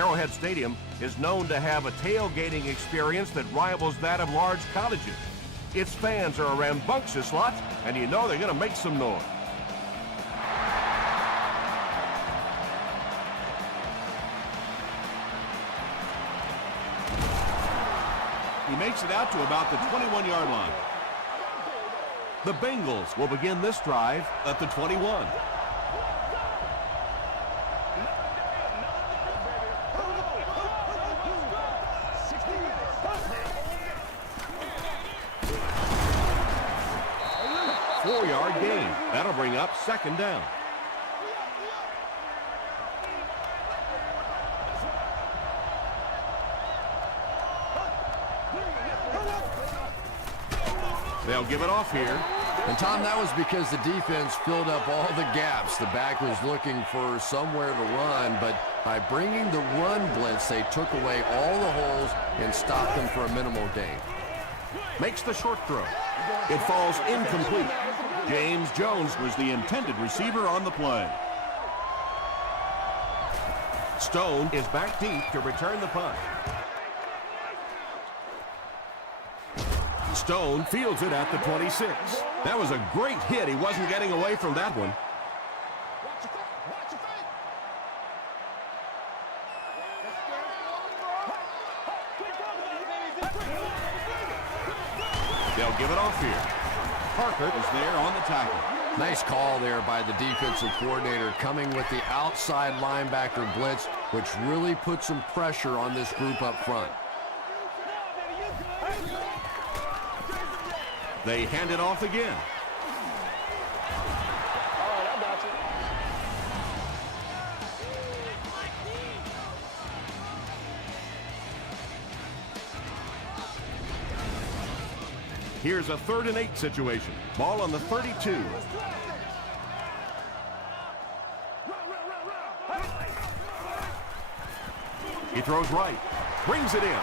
Arrowhead Stadium is known to have a tailgating experience that rivals that of large colleges. Its fans are a rambunctious lot, and you know they're going to make some noise. He makes it out to about the 21-yard line. The Bengals will begin this drive At the 21. Four-yard gain. That'll bring up second down. They'll give it off here. And, Tom, that was because the defense filled up all the gaps. The back was looking for somewhere to run, but by bringing the run blitz, they took away all the holes and stopped them for a minimal gain. Makes the short throw. It falls incomplete. James Jones was the intended receiver on the play. Stone is back deep to return the punt. Stone fields it at the 26. That was a great hit. He wasn't getting away from that one. They'll give it off here. Parker is there on the tackle. Nice call there by the defensive coordinator, coming with the outside linebacker blitz, which really put some pressure on this group up front. They hand it off again. Here's a 3rd and 8 situation. Ball on the 32. He throws right. Brings it in.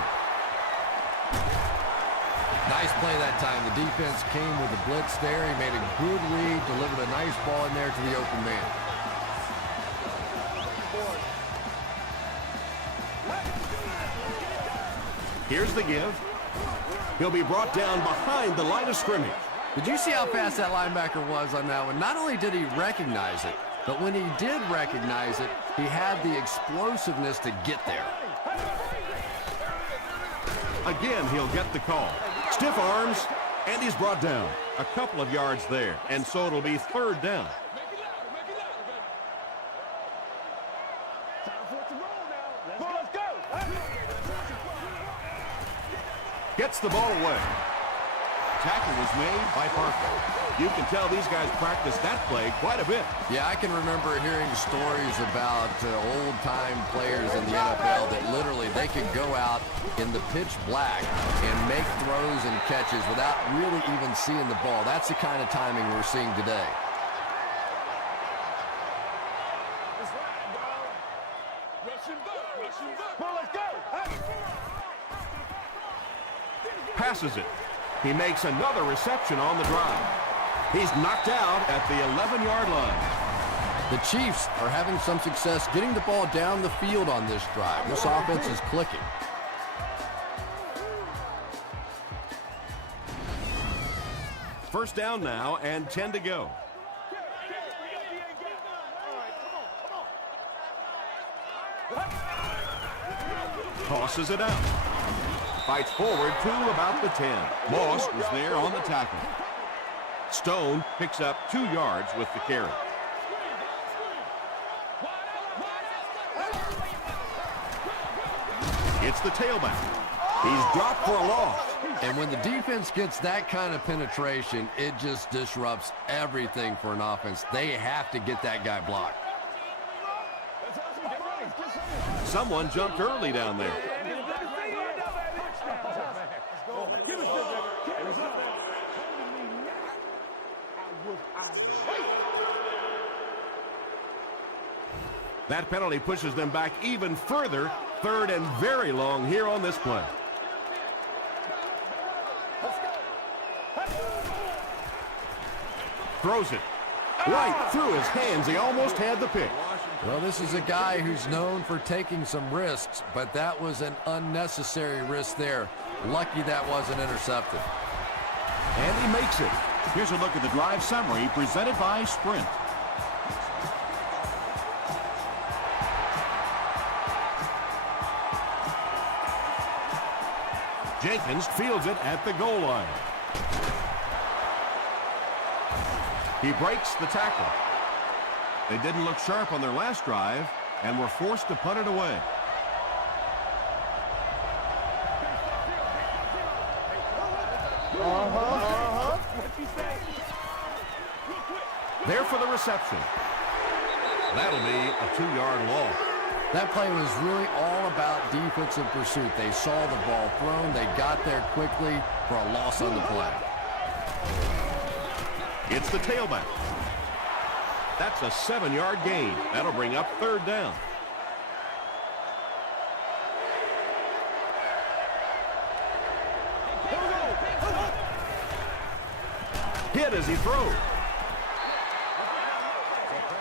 Nice play that time. The defense came with the blitz there. He made a good read, delivered a nice ball in there to the open man. Here's the give. He'll be brought down behind the line of scrimmage. Did you see how fast that linebacker was on that one? Not only did he recognize it, but when he did recognize it, he had the explosiveness to get there. Again, he'll get the call. Stiff arms, and he's brought down. A couple of yards there, and so it'll be 3rd down. Gets the ball away. Tackle was made by Parker. You can tell these guys practice that play quite a bit. Yeah, I can remember hearing stories about old-time players in the NFL that literally they could go out in the pitch black and make throws and catches without really even seeing the ball. That's the kind of timing we're seeing today. Passes it. He makes another reception on the drive. He's knocked out at the 11-yard line. The Chiefs are having some success getting the ball down the field on this drive. This offense is clicking. First down now and 10 to go. Tosses it out. Fights forward to about the 10. Moss was there on the tackle. Stone picks up 2 yards with the carry. It's the tailback. He's dropped for a loss. And when the defense gets that kind of penetration, it just disrupts everything for an offense. They have to get that guy blocked. Someone jumped early down there. That penalty pushes them back even further. 3rd and very long here on this play. Throws it right through his hands. He almost had the pick. Well, this is a guy who's known for taking some risks, but that was an unnecessary risk there. Lucky that wasn't intercepted. And he makes it. Here's a look at the drive summary presented by Sprint. Jenkins fields it at the goal line. He breaks the tackle. They didn't look sharp on their last drive and were forced to punt it away. There for the reception. That'll be a 2-yard loss. That play was really all about defensive pursuit. They saw the ball thrown. They got there quickly for a loss on the play. It's the tailback. That's a 7-yard gain. That'll bring up 3rd down. Hit as he throws.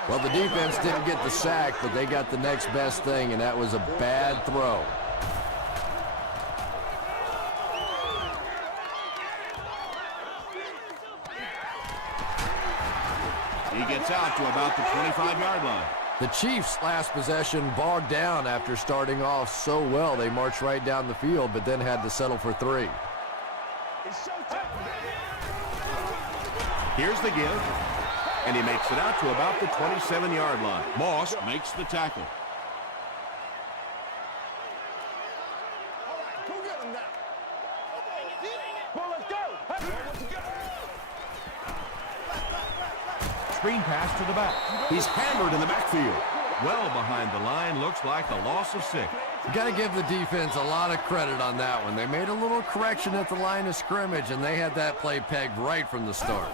Well, the defense didn't get the sack, but they got the next best thing, and that was a bad throw. He gets out to about the 25-yard line. The Chiefs' last possession bogged down after starting off so well. They marched right down the field, but then had to settle for 3. Here's the give. And he makes it out to about the 27-yard line. Moss makes the tackle. Screen pass to the back. He's hammered in the backfield. Well behind the line. Looks like a loss of 6. You got to give the defense a lot of credit on that one. They made a little correction at the line of scrimmage, and they had that play pegged right from the start.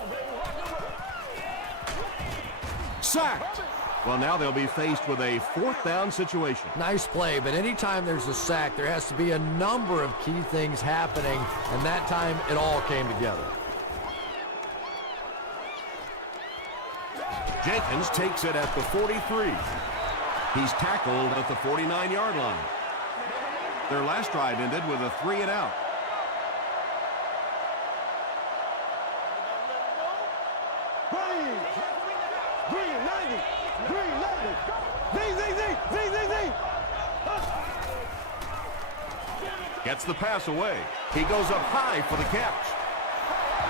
Sacked. Well, now they'll be faced with a 4th down situation. Nice play, but anytime there's a sack, there has to be a number of key things happening, and that time it all came together. Jenkins takes it at the 43. He's tackled at the 49-yard line. Their last drive ended with a 3-and-out. Gets the pass away. He goes up high for the catch.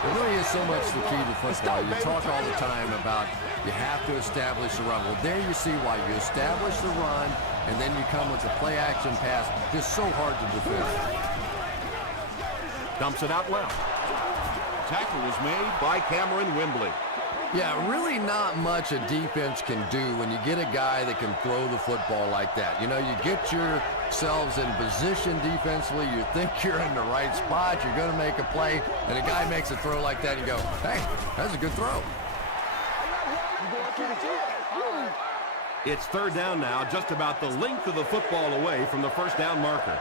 It really is so much the key to football. You talk all the time about you have to establish the run. Well, there you see why you establish the run, and then you come with the play-action pass. Just so hard to defend. Dumps it out well. Tackle was made By Cameron Wembley. Yeah, really not much a defense can do when you get a guy that can throw the football like that. You know, you get yourselves in position defensively. You think you're in the right spot. You're going to make a play, and a guy makes a throw like that, and you go, hey, that's a good throw. It's 3rd down now, just about the length of the football away from the 1st down marker.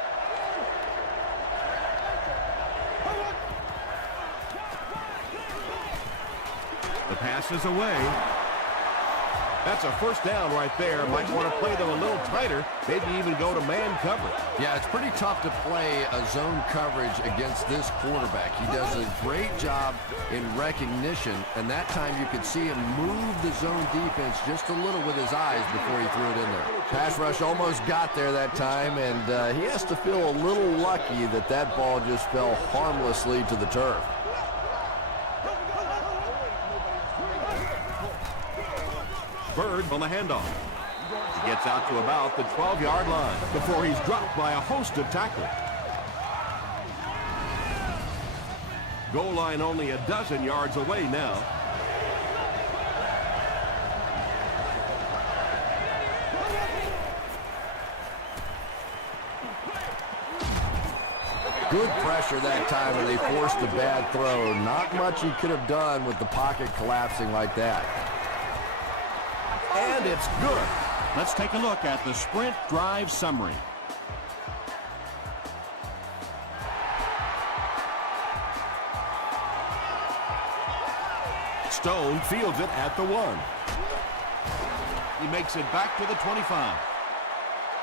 The pass is away. That's a 1st down right there. Might want to play them a little tighter, maybe even go to man coverage. Yeah, it's pretty tough to play a zone coverage against this quarterback. He does a great job in recognition, and that time you could see him move the zone defense just a little with his eyes before he threw it in there. Pass rush almost got there that time, and he has to feel a little lucky that that ball just fell harmlessly to the turf. Bird on the handoff. He gets out to about the 12-yard line before he's dropped by a host of tacklers. Goal line only a dozen yards away now. Good pressure that time, and they forced a bad throw. Not much he could have done with the pocket collapsing like that. And it's good. Let's take a look at the Sprint drive summary. Stone fields it at the 1. He makes it back to the 25.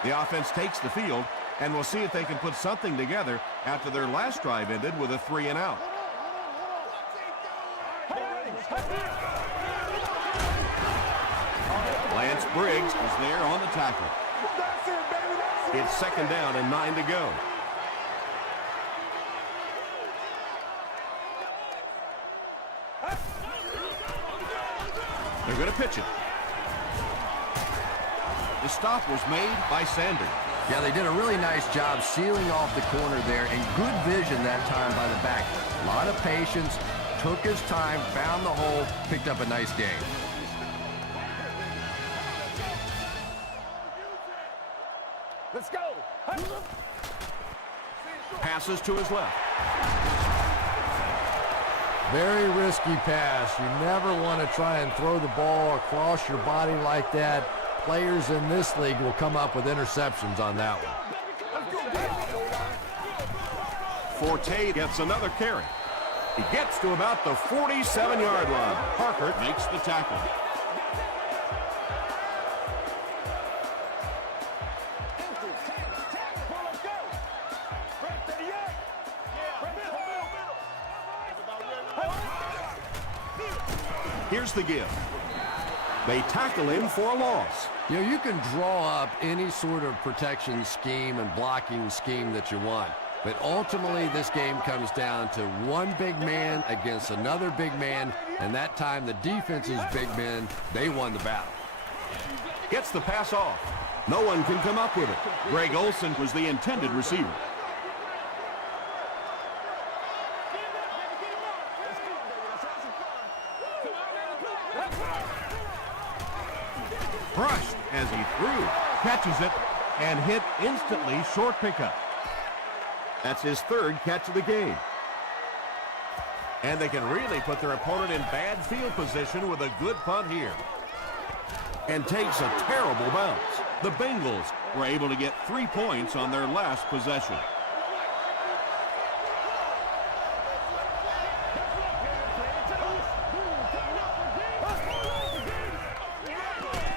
The offense takes the field, and we'll see if they can put something together after their last drive ended with a 3-and-out. Lance Briggs is there on the tackle. It's 2nd down and 9 to go. They're going to pitch it. The stop was made by Sanders. Yeah, they did a really nice job sealing off the corner there, and good vision that time by the back. A lot of patience, took his time, found the hole, picked up a nice gain. Let's go. Passes to his left. Very risky pass. You never want to try and throw the ball across your body like that. Players in this league will come up with interceptions on that one. Forte gets another carry. He gets to about the 47-yard line. Parker makes the tackle. Here's the give. They tackle him for a loss. You know, you can draw up any sort of protection scheme and blocking scheme that you want. But ultimately, this game comes down to one big man against another big man. And that time, the defense's big men, they won the battle. Gets the pass off. No one can come up with it. Greg Olsen was the intended receiver. Brushed as he threw. Catches it and hit instantly. Short pickup. That's his 3rd catch of the game. And they can really put their opponent in bad field position with a good punt here. And takes a terrible bounce. The Bengals were able to get 3 points on their last possession.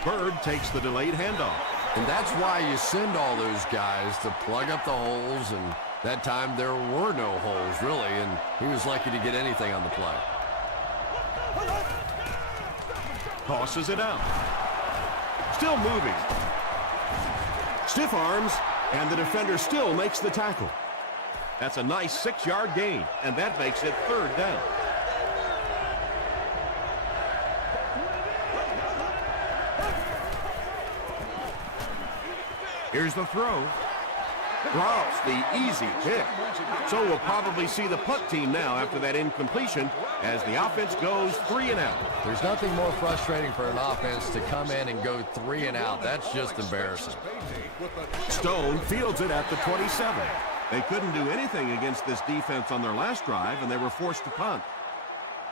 Bird takes the delayed handoff. And that's why you send all those guys to plug up the holes, and that time there were no holes, really, and he was lucky to get anything on the play. Tosses it out. Still moving. Stiff arms, and the defender still makes the tackle. That's a nice 6-yard gain, and that makes it 3rd down. Here's the throw. Drops the easy pick. So we'll probably see the punt team now after that incompletion as the offense goes 3-and-out. There's nothing more frustrating for an offense to come in and go 3-and-out. That's just embarrassing. Stone fields it at the 27. They couldn't do anything against this defense on their last drive, and they were forced to punt.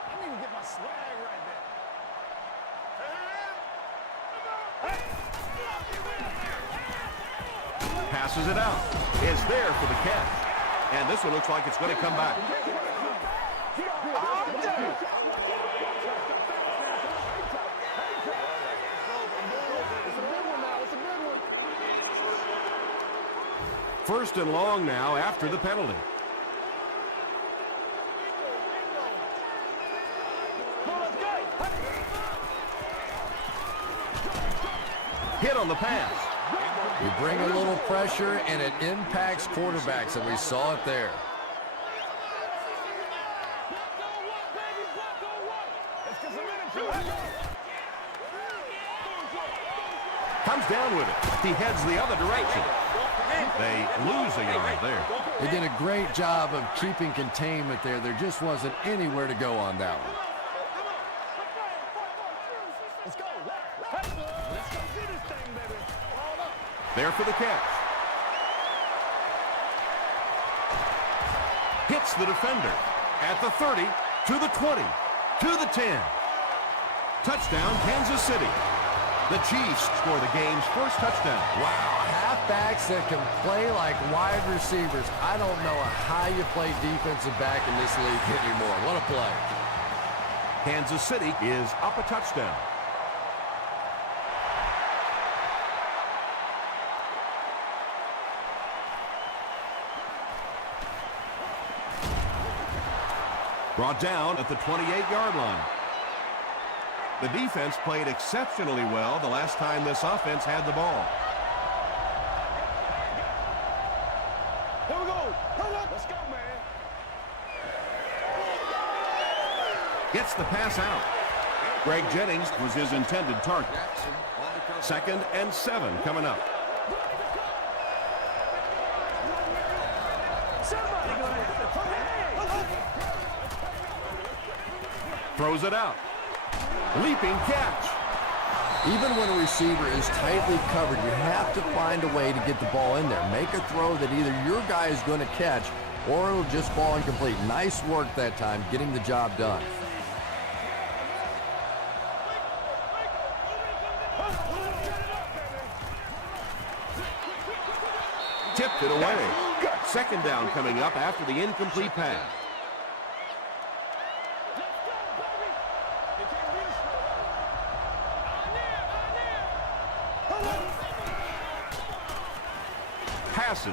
I need to get my swag right there. Passes it out. Is there for the catch. And this one looks like it's going to come back. First and long now after the penalty. Hit on the pass. You bring a little pressure, and it impacts quarterbacks, and we saw it there. Comes down with it. He heads the other direction. They lose a yard there. They did a great job of keeping containment there. There just wasn't anywhere to go on that one. There for the catch. Hits the defender at the 30, to the 20, to the 10. Touchdown, Kansas City. The Chiefs score the game's first touchdown. Wow, halfbacks that can play like wide receivers. I don't know how you play defensive back in this league anymore. What a play. Kansas City is up a touchdown. Brought down at the 28-yard line. The defense played exceptionally well the last time this offense had the ball. Here we go. Let's go, man. Gets the pass out. Greg Jennings was his intended target. 2nd and 7 coming up. Throws it out. Leaping catch. Even when a receiver is tightly covered, you have to find a way to get the ball in there. Make a throw that either your guy is going to catch or it'll just fall incomplete. Nice work that time, getting the job done. Tipped it away. 2nd down coming up after the incomplete pass. Passes.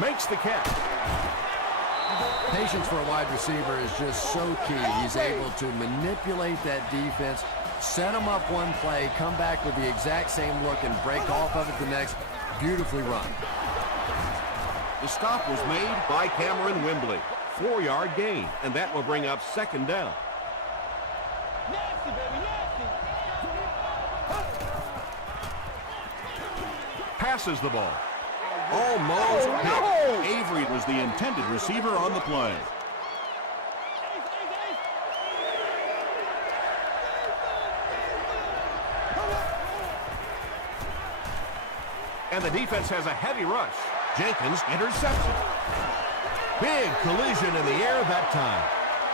Makes the catch. Patience for a wide receiver is just so key. He's able to manipulate that defense, set them up one play, come back with the exact same look, and break off of it the next. Beautifully run. The stop was made by Cameron Wembley. 4-yard gain, and that will bring up 2nd down. Nasty, baby, nasty. Passes the ball. Almost hit. Avery was the intended receiver on the play. And the defense has a heavy rush. Jenkins interception. Big collision in the air that time.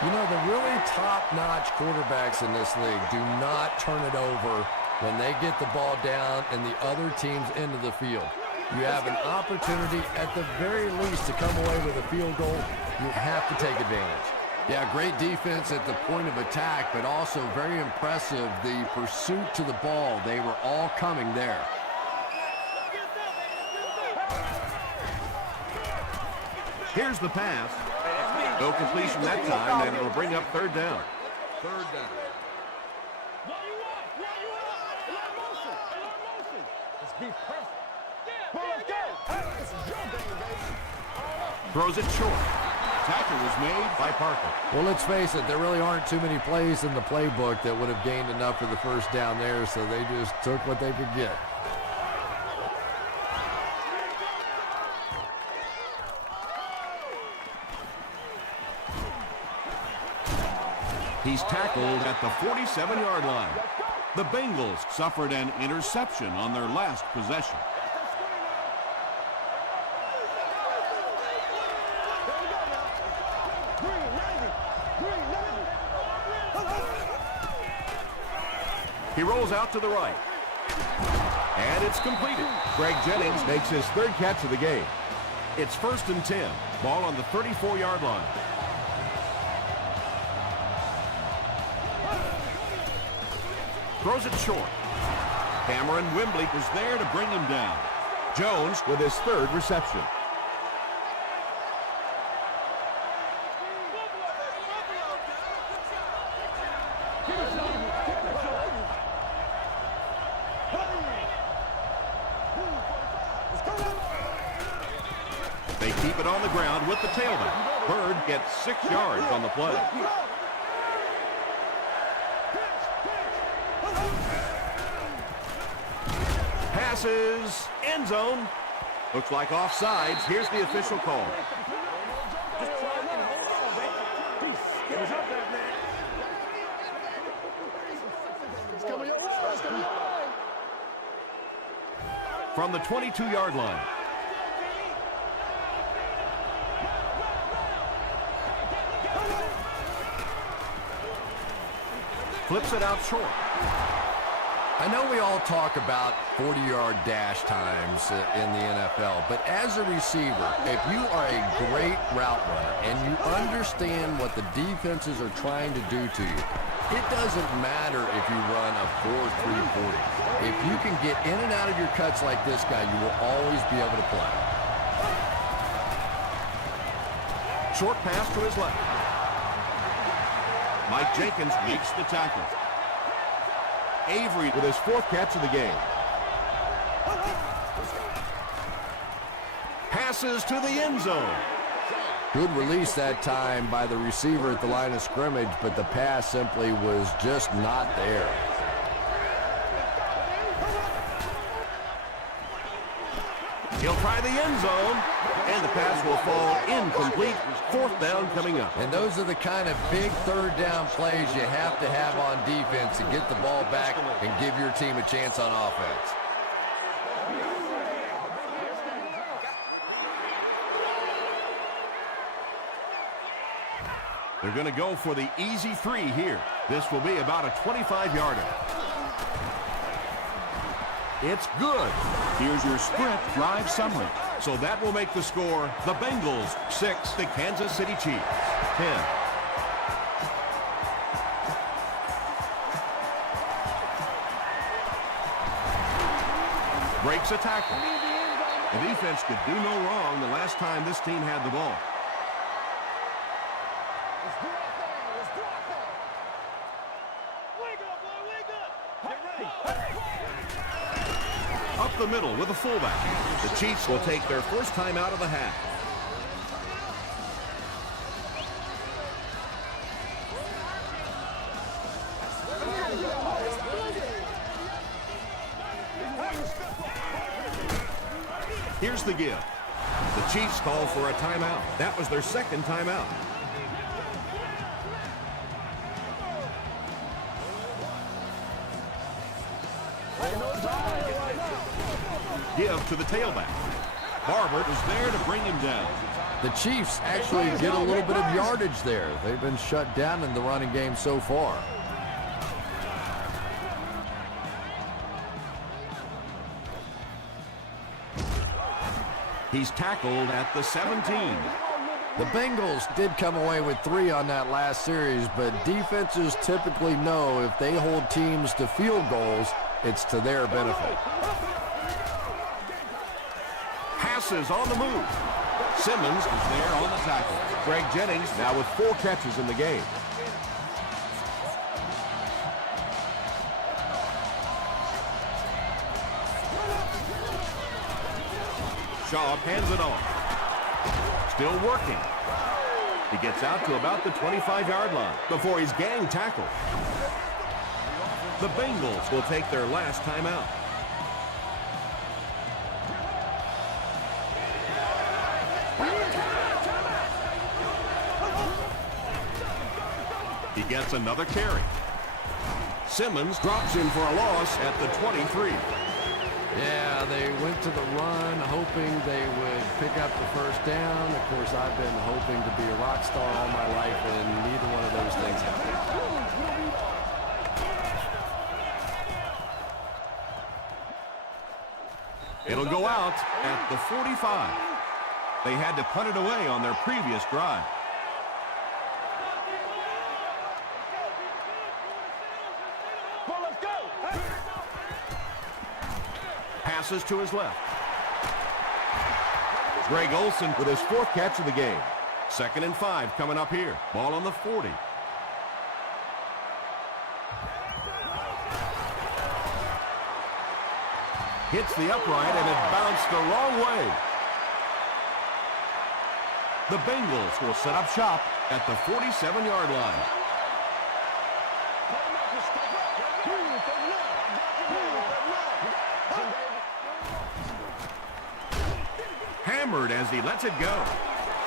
You know, the really top-notch quarterbacks in this league do not turn it over when they get the ball down and the other team's into the field. You have an opportunity at the very least to come away with a field goal. You have to take advantage. Yeah, great defense at the point of attack, but also very impressive the pursuit to the ball. They were all coming there. Here's the pass. No completion that time, and it'll bring up 3rd down. 3rd down. Let's be perfect. Let's go. This is your game, baby. Throws it short. Tackle was made by Parker. Well, let's face it, there really aren't too many plays in the playbook that would have gained enough for the 1st down there, so they just took what they could get. He's tackled at the 47-yard line. The Bengals suffered an interception on their last possession. He rolls out to the right. And it's completed. Greg Jennings makes his 3rd catch of the game. It's 1st and 10. Ball on the 34-yard line. Throws it short. Cameron Wembley was there to bring him down. Jones with his 3rd reception. They keep it on the ground with the tailback. Bird gets 6 yards on the play. Passes, end zone. Looks like offsides. Here's the official call. From the 22-yard line. Flips it out short. I know we all talk about 40-yard dash times in the NFL, but as a receiver, if you are a great route runner and you understand what the defenses are trying to do to you, it doesn't matter if you run a 4.3 40. If you can get in and out of your cuts like this guy, you will always be able to play. Short pass to his left. Mike Jenkins makes the tackle. Avery with his 4th catch of the game. Passes to the end zone. Good release that time by the receiver at the line of scrimmage, but the pass simply was just not there. He'll try the end zone, and the pass will fall incomplete. 4th down coming up. And those are the kind of big 3rd down plays you have to have on defense to get the ball back and give your team a chance on offense. They're going to go for the easy 3 here. This will be about a 25-yarder. It's good. Here's your sprint drive summary. So that will make the score the Bengals 6, the Kansas City Chiefs 10. Breaks a tackle. The defense could do no wrong the last time this team had the ball. Up the middle with a fullback. The Chiefs will take their first time out of the half. Here's the give. The Chiefs call for a timeout. That was their 2nd timeout. Give to the tailback. Barber is there to bring him down. The Chiefs actually get a little bit of yardage there. They've been shut down in the running game so far. He's tackled at the 17. The Bengals did come away with 3 on that last series, but defenses typically know if they hold teams to field goals, it's to their benefit. Passes on the move. Simmons is there on the tackle. Greg Jennings now with 4 catches in the game. Shaw hands it off. Still working. He gets out to about the 25-yard line before he's gang tackled. The Bengals will take their last timeout. He gets another carry. Simmons drops him for a loss at the 23. Yeah, they went to the run hoping they would pick up the first down. Of course, I've been hoping to be a rock star all my life, and neither one of those things happened. It'll go out at the 45. They had to punt it away on their previous drive. Passes to his left. Greg Olsen with his 4th catch of the game. 2nd and 5 coming up here. Ball on the 40. Hits the upright and it bounced the wrong way. The Bengals will set up shop at the 47-yard line. Hammered as he lets it go.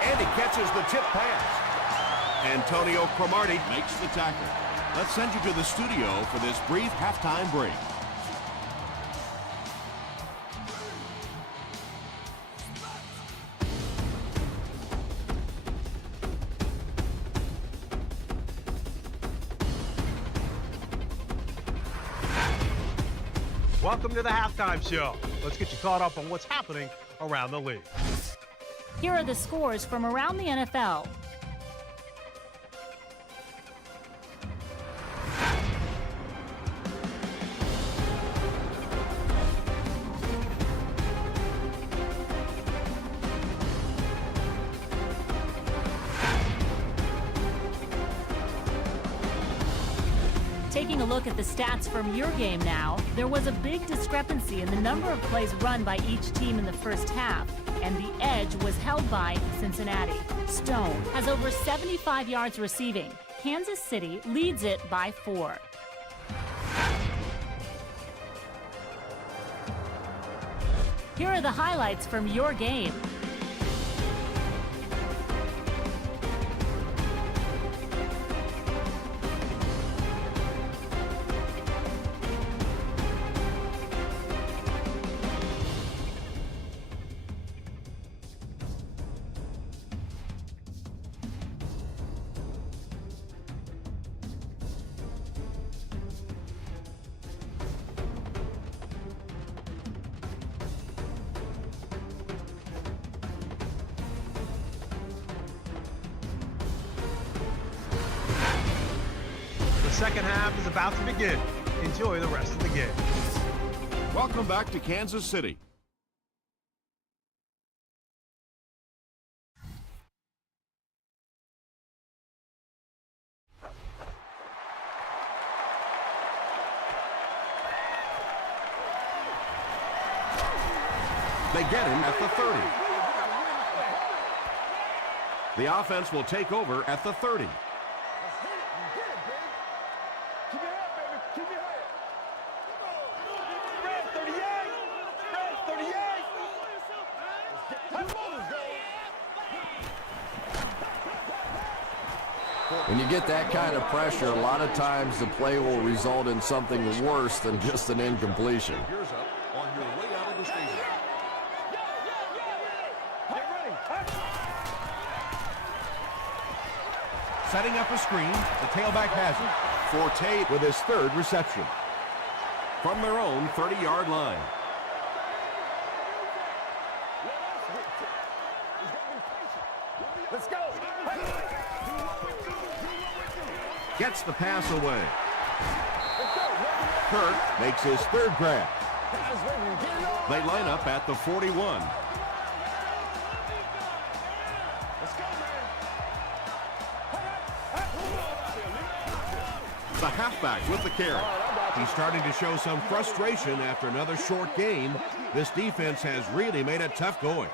And he catches the tip pass. Antonio Cromartie makes the tackle. Let's send you to the studio for this brief halftime break. Welcome to the halftime show. Let's get you caught up on what's happening around the league. Here are the scores from around the NFL. Taking a look at the stats from your game now, there was a big discrepancy in the number of plays run by each team in the first half, and the edge was held by Cincinnati. Stone has over 75 yards receiving. Kansas City leads it by 4. Here are the highlights from your game. The second half is about to begin. Enjoy the rest of the game. Welcome back to Kansas City. They get him at the 30. The offense will take over at the 30. When you get that kind of pressure, a lot of times the play will result in something worse than just an incompletion. Gears up on your way out of the stadium. Setting up a screen, the tailback has it. Forte with his third reception. From their own 30-yard line. Let's go. Gets the pass away. Kirk makes his third grab. They line up at the 41. The halfback with the carry. He's starting to show some frustration after another short game. This defense has really made it tough going.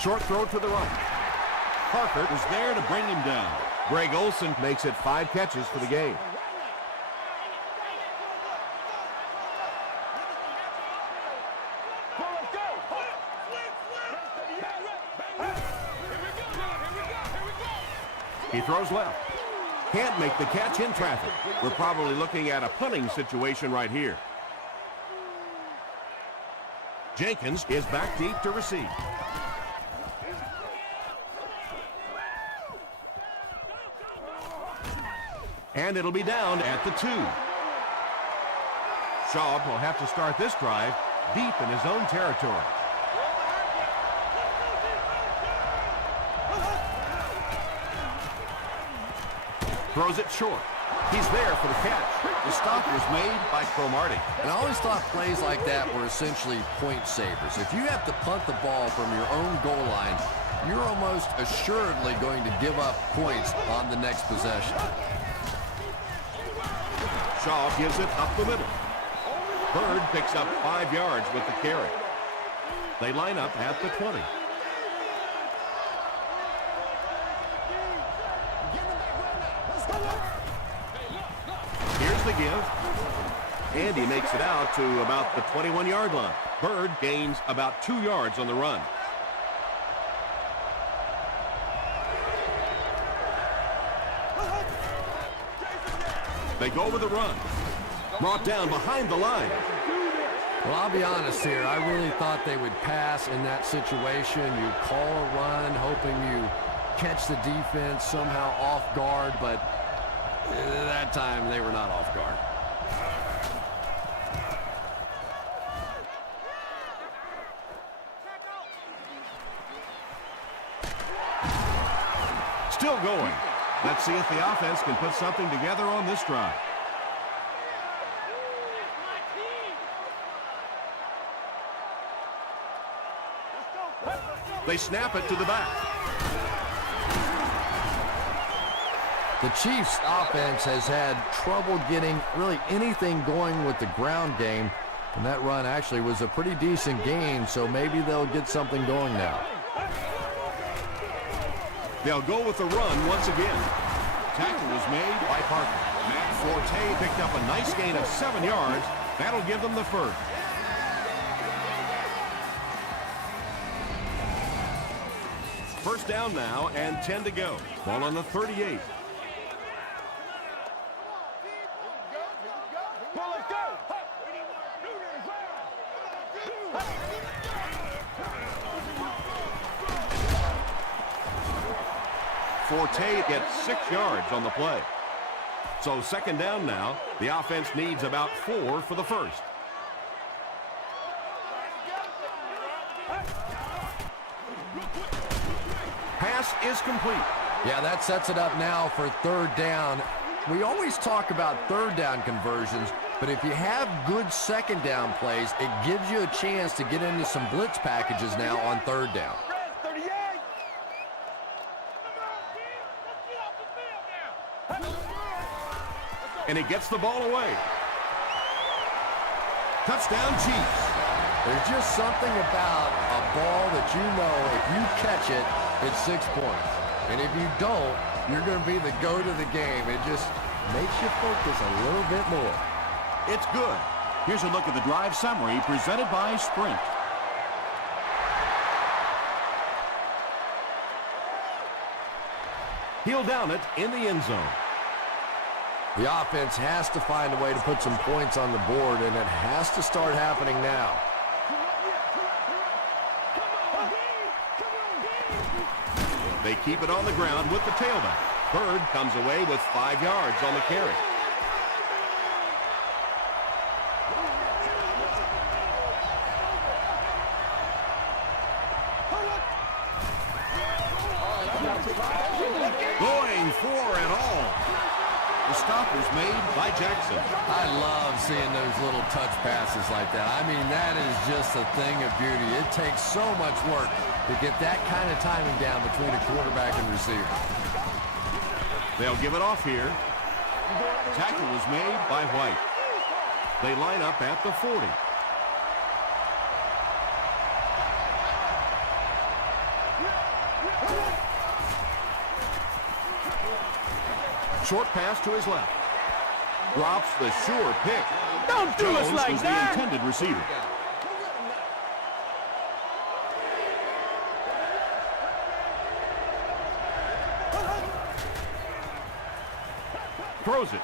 Short throw to the right. Parker was there to bring him down. Greg Olsen makes it 5 catches for the game. He throws left. Can't make the catch in traffic. We're probably looking at a punting situation right here. Jenkins is back deep to receive. And it'll be down at the 2. Schaub will have to start this drive deep in his own territory. Throws it short. He's there for the catch. The stop was made by Cromartie. And I always thought plays like that were essentially point savers. If you have to punt the ball from your own goal line, you're almost assuredly going to give up points on the next possession. Shaw gives it up the middle. Bird picks up 5 yards with the carry. They line up at the 20. Here's the give. And he makes it out to about the 21-yard line. Bird gains about 2 yards on the run. They go with the run. Brought down behind the line. Well, I'll be honest here. I really thought they would pass in that situation. You call a run, hoping you catch the defense somehow off guard, but that time they were not off guard. Still going. Let's see if the offense can put something together on this drive. They snap it to the back. The Chiefs' offense has had trouble getting really anything going with the ground game, and that run actually was a pretty decent gain, so maybe they'll get something going now. They'll go with the run once again. Tackle was made by Parker. Matt Forte picked up a nice gain of 7 yards. That'll give them the first. First down now and 10 to go. Ball on the 38. Forte gets 6 yards on the play. So second down now. The offense needs about 4 for the first. Pass is complete. Yeah, that sets it up now for third down. We always talk about third down conversions, but if you have good second down plays, it gives you a chance to get into some blitz packages now on third down. And he gets the ball away. Touchdown, Chiefs. There's just something about a ball that you know if you catch it, it's 6 points. And if you don't, you're going to be the goat of the game. It just makes you focus a little bit more. It's good. Here's a look at the drive summary presented by Sprint. He'll down it in the end zone. The offense has to find a way to put some points on the board, and it has to start happening now. They keep it on the ground with the tailback. Bird comes away with 5 yards on the carry. Going for it all. The stop was made by Jackson. I love seeing those little touch passes like that. I mean, that is just a thing of beauty. It takes so much work to get that kind of timing down between a quarterback and receiver. They'll give it off here. Tackle was made by White. They line up at the 40. Short pass to his left. Drops the sure pick. Don't do us like was that! the intended receiver. Throws it.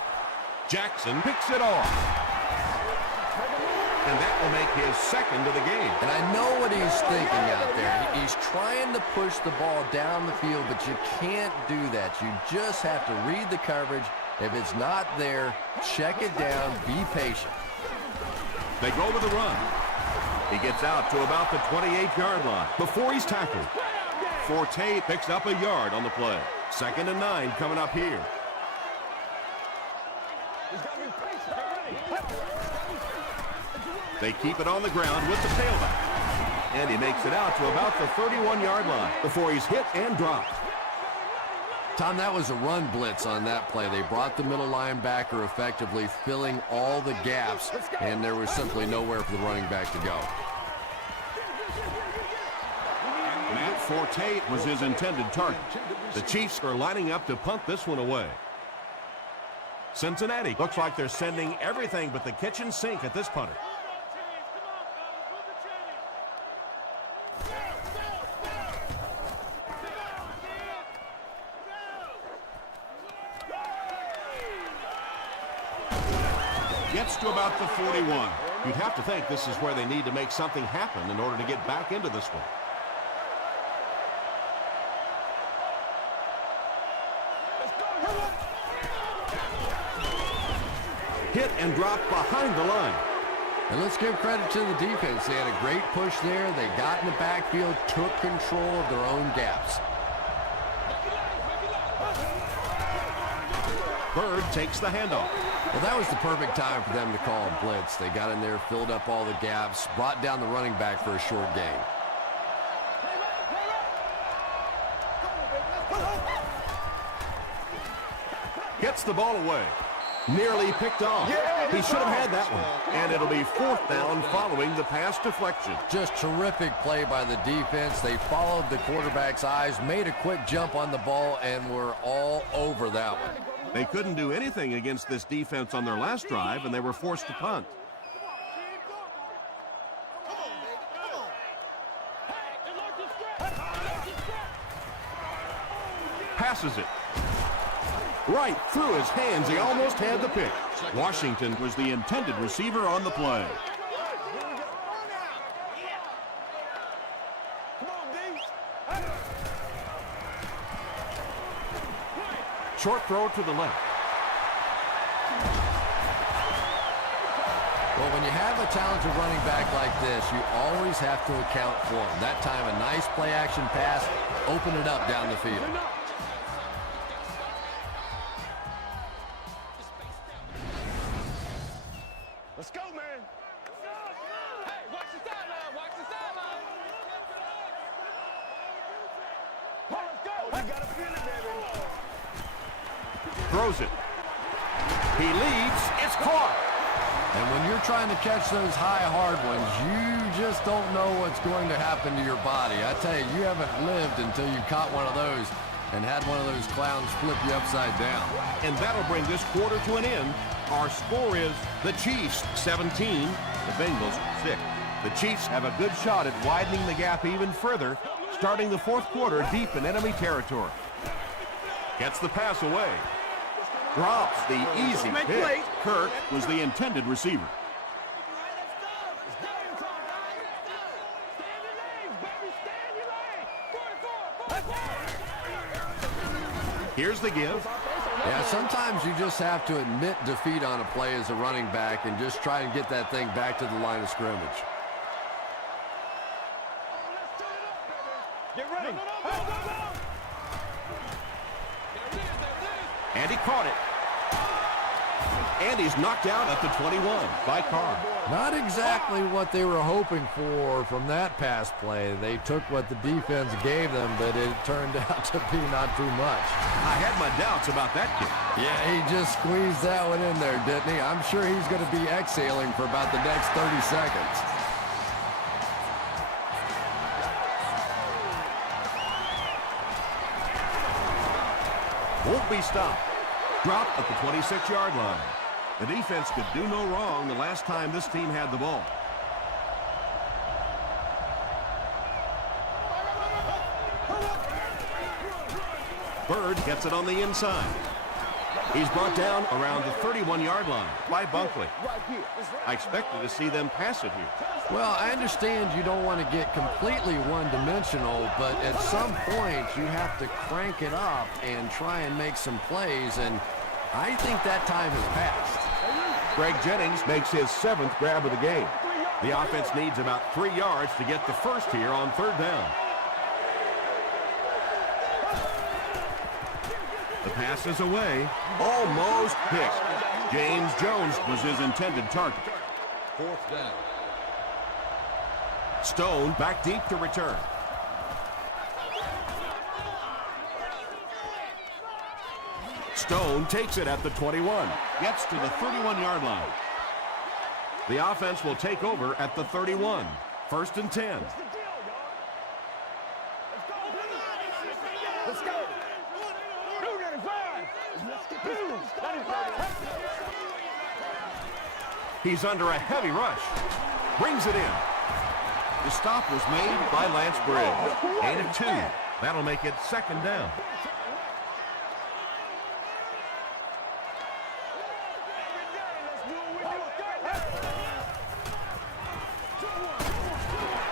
Jackson picks it off. And that will make his second of the game. And I know what he's thinking out there. He's trying to push the ball down the field, but you can't do that. You just have to read the coverage. If it's not there, check it down, be patient. They go with the run. He gets out to about the 28-yard line before he's tackled. Forte picks up a yard on the play. 2nd and 9 coming up here. They keep it on the ground with the tailback. And he makes it out to about the 31-yard line before he's hit and dropped. Tom, that was a run blitz on that play. They brought the middle linebacker effectively, filling all the gaps, and there was simply nowhere for the running back to go. Matt Forte was his intended target. The Chiefs are lining up to punt this one away. Cincinnati looks like they're sending everything but the kitchen sink at this punter. Gets to about the 41. You'd have to think this is where they need to make something happen in order to get back into this one. Hit and dropped behind the line. And let's give credit to the defense. They had a great push there. They got in the backfield, took control of their own gaps. Bird takes the handoff. Well, that was the perfect time for them to call a blitz. They got in there, filled up all the gaps, brought down the running back for a short gain. Gets the ball away. Nearly picked off. He should have had that one. And it'll be 4th down following the pass deflection. Just terrific play by the defense. They followed the quarterback's eyes, made a quick jump on the ball, and were all over that one. They couldn't do anything against this defense on their last drive, and they were forced to punt. Passes it. Right through his hands. He almost had the pick. Washington was the intended receiver on the play. Short throw to the left. Well, when you have a talented running back like this, you always have to account for him. That time, a nice play-action pass, open it up down the field. Let's go, man. Hey, watch the sideline. Watch the sideline. Let's go. Oh, you got to feel it, baby. Throws it. He leads. It's caught. And when you're trying to catch those high, hard ones, you just don't know what's going to happen to your body. I tell you, you haven't lived until you caught one of those and had one of those clowns flip you upside down. And that'll bring this quarter to an end. Our score is the Chiefs 17, the Bengals 6. The Chiefs have a good shot at widening the gap even further, starting the 4th quarter deep in enemy territory. Gets the pass away. Drops the easy pick. Kirk was the intended receiver. Here's the give. Yeah, sometimes you just have to admit defeat on a play as a running back and just try and get that thing back to the line of scrimmage. Get ready. And he caught it. And he's knocked out at the 21 by Carr. Not exactly what they were hoping for from that pass play. They took what the defense gave them, but it turned out to be not too much. I had my doubts about that kick. Yeah, he just squeezed that one in there, didn't he? I'm sure he's going to be exhaling for about the next 30 seconds. Won't be stopped. Dropped at the 26-yard line. The defense could do no wrong the last time this team had the ball. Bird gets it on the inside. He's brought down around the 31-yard line by Bunkley. I expected to see them pass it here. Well, I understand you don't want to get completely one-dimensional, but at some point you have to crank it up and try and make some plays, and I think that time has passed. Greg Jennings makes his 7th grab of the game. The offense needs about 3 yards to get the first here on 3rd down. The pass is away. Almost picked. James Jones was his intended target. 4th down. Stone back deep to return. Stone takes it at the 21. Gets to the 31-yard line. The offense will take over at the 31. 1st and 10. Let's go. 295. He's under a heavy rush. Brings it in. The stop was made by Lance Briggs. Gain of 2. That'll make it 2nd down.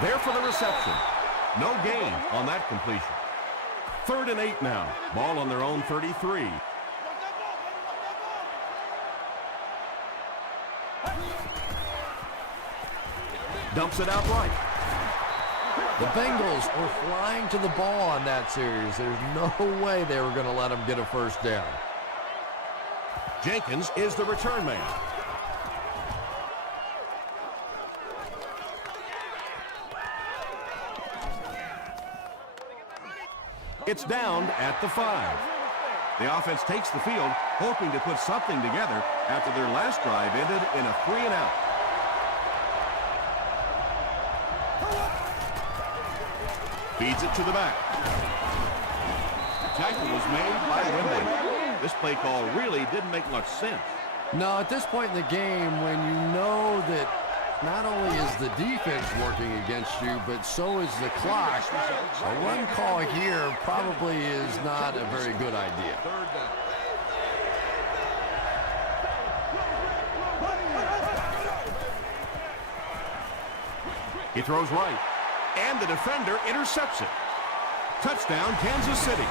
There for the reception. No gain on that completion. 3rd and 8 now. Ball on their own 33. Dumps it out right. The Bengals were flying to the ball on that series. There's no way they were going to let them get a 1st down. Jenkins is the return man. It's down at the 5. The offense takes the field, hoping to put something together after their last drive ended in a 3-and-out. Feeds it to the back. Tackle was made by Wembley. This play call really didn't make much sense. No, at this point in the game, when you know that not only is the defense working against you, but so is the clock, a run call here probably is not a very good idea. He throws right, and the defender intercepts it. Touchdown, Kansas City.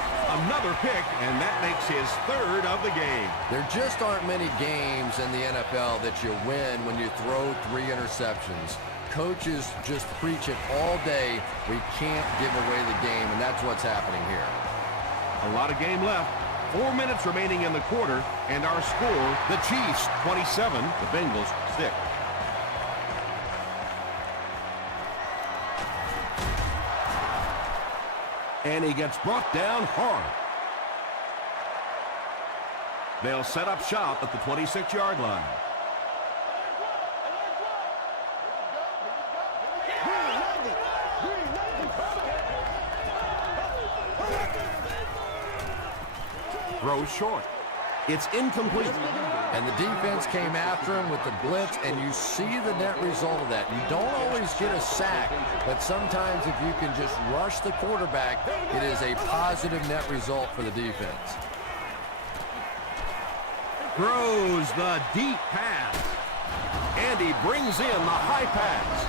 Another pick, and that makes his third of the game. There just aren't many games in the NFL that you win when you throw 3 interceptions. Coaches just preach it all day. We can't give away the game, and that's what's happening here. A lot of game left. 4 minutes remaining in the quarter, and our score, the Chiefs 27, the Bengals 6. And he gets brought down hard. They'll set up shop at the 26-yard line. Throws short. It's incomplete. And the defense came after him with the blitz, and you see the net result of that. You don't always get a sack, but sometimes if you can just rush the quarterback, it is a positive net result for the defense. Throws the deep pass. And he brings in the high pass.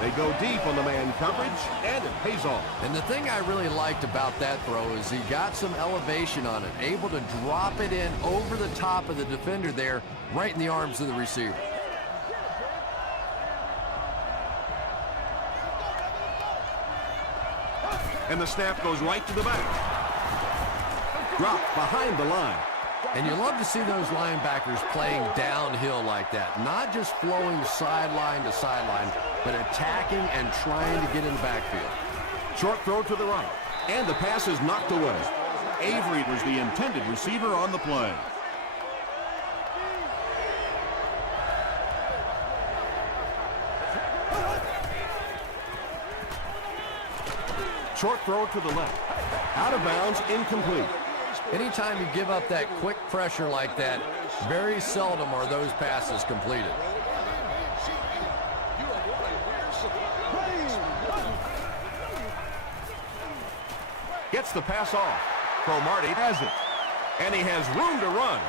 They go deep on the man coverage, and it pays off. And the thing I really liked about that throw is he got some elevation on it, able to drop it in over the top of the defender there, right in the arms of the receiver. And the snap goes right to the back. Dropped behind the line. And you love to see those linebackers playing downhill like that, not just flowing sideline to sideline, but attacking and trying to get in the backfield. Short throw to the right, and the pass is knocked away. Avery was the intended receiver on the play. Short throw to the left. Out of bounds, incomplete. Anytime you give up that quick pressure like that, very seldom are those passes completed. Gets the pass off. Cromartie has it. And he has room to run.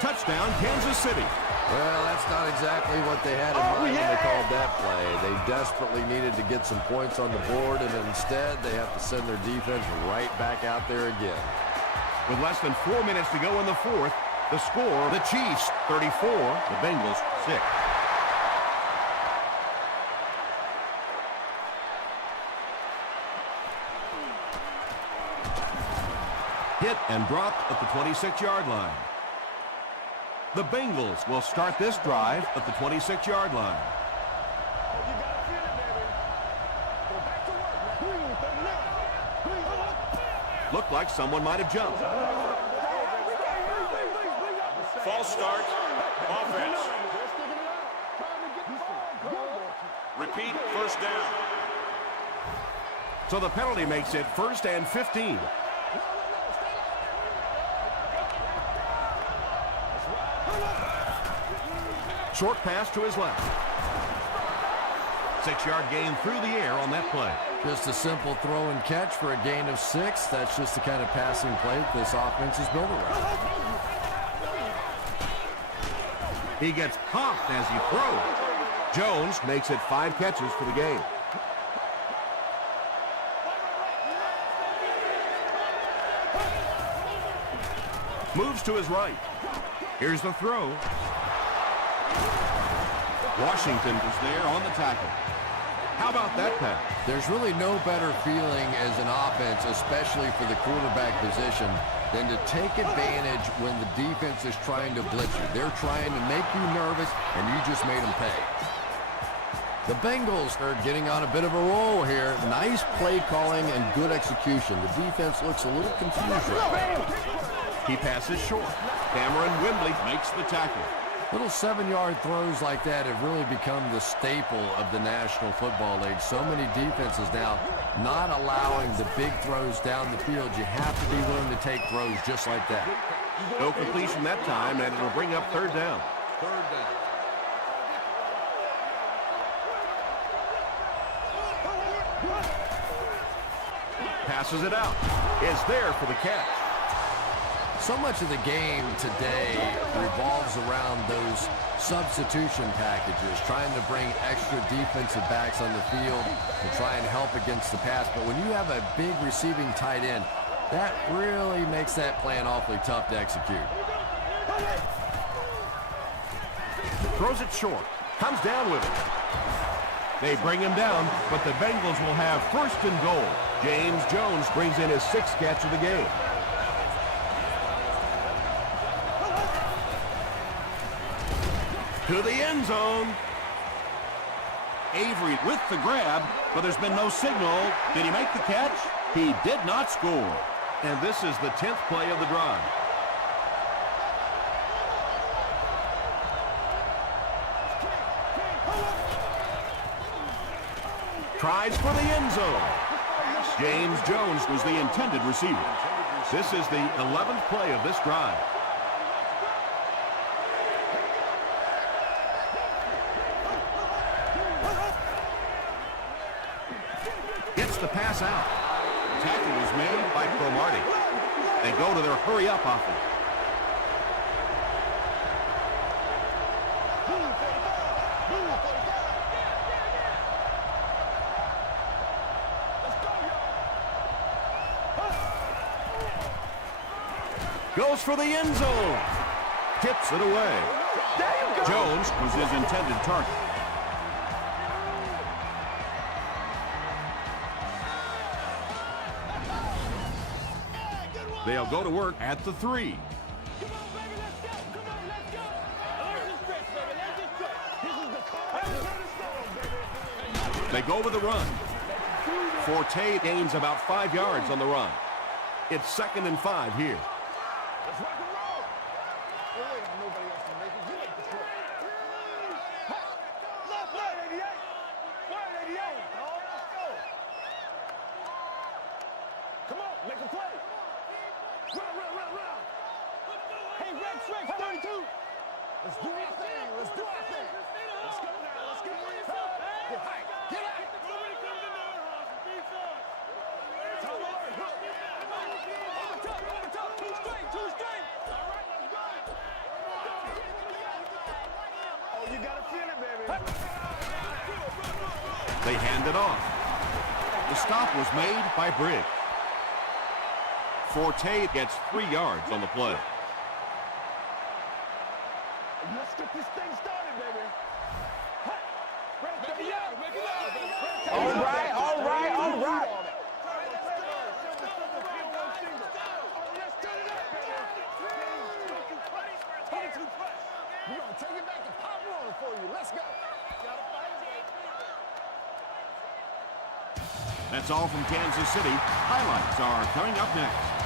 Touchdown, Kansas City. Well, that's not exactly what they had in mind when they called that play. They desperately needed to get some points on the board, and instead they have to send their defense right back out there again. With less than 4 minutes to go in the fourth, the score, the Chiefs 34, the Bengals 6. Hit and dropped at the 26-yard line. The Bengals will start this drive at the 26-yard line. Looked like someone might have jumped. False start. Offense. Repeat, first down. So the penalty makes it 1st and 15. Short pass to his left. 6-yard gain through the air on that play. Just a simple throw and catch for a gain of 6. That's just the kind of passing play that this offense is built around. He gets popped as he throws. Jones makes it 5 catches for the game. Moves to his right. Here's the throw. Washington was there on the tackle. How about that pass? There's really no better feeling as an offense, especially for the quarterback position, than to take advantage when the defense is trying to blitz you. They're trying to make you nervous, and you just made them pay. The Bengals are getting on a bit of a roll here. Nice play calling and good execution. The defense looks a little confused right now. He passes short. Cameron Wimbley makes the tackle. Little 7-yard throws like that have really become the staple of the National Football League. So many defenses now not allowing the big throws down the field. You have to be willing to take throws just like that. No completion that time, and it'll bring up third down. Passes it out. Is there for the catch. So much of the game today revolves around those substitution packages, trying to bring extra defensive backs on the field to try and help against the pass. But when you have a big receiving tight end, that really makes that plan awfully tough to execute. Throws it short. Comes down with it. They bring him down, but the Bengals will have first and goal. James Jones brings in his 6th catch of the game. To the end zone. Avery with the grab, but there's been no signal. Did he make the catch? He did not score. And this is the 10th play of the drive. Tries for the end zone. James Jones was the intended receiver. This is the 11th play of this drive. Gets the pass out. Tackle is made by Cromartie. They go to their hurry-up offense. Goes for the end zone. Tips it away. Jones was his intended target. They'll go to work at the 3. They go with the run. Forte gains about 5 yards on the run. It's 2nd and 5 here. Come on, make a play. Run. Hey, Rex, 32. Let's do our thing. Let's do our thing. Let's go now. Let's get it. Get out. Get out. Time to learn. Over top. Two straight. All right, let's go. Oh, you got to feel it, baby. They hand it off. The stop was made by Briggs. Forte gets 3 yards on the play. Let's get this thing started, baby. All right. We're going to take it back to pop rolling for you. Let's go. That's all from Kansas City. Highlights are coming up next.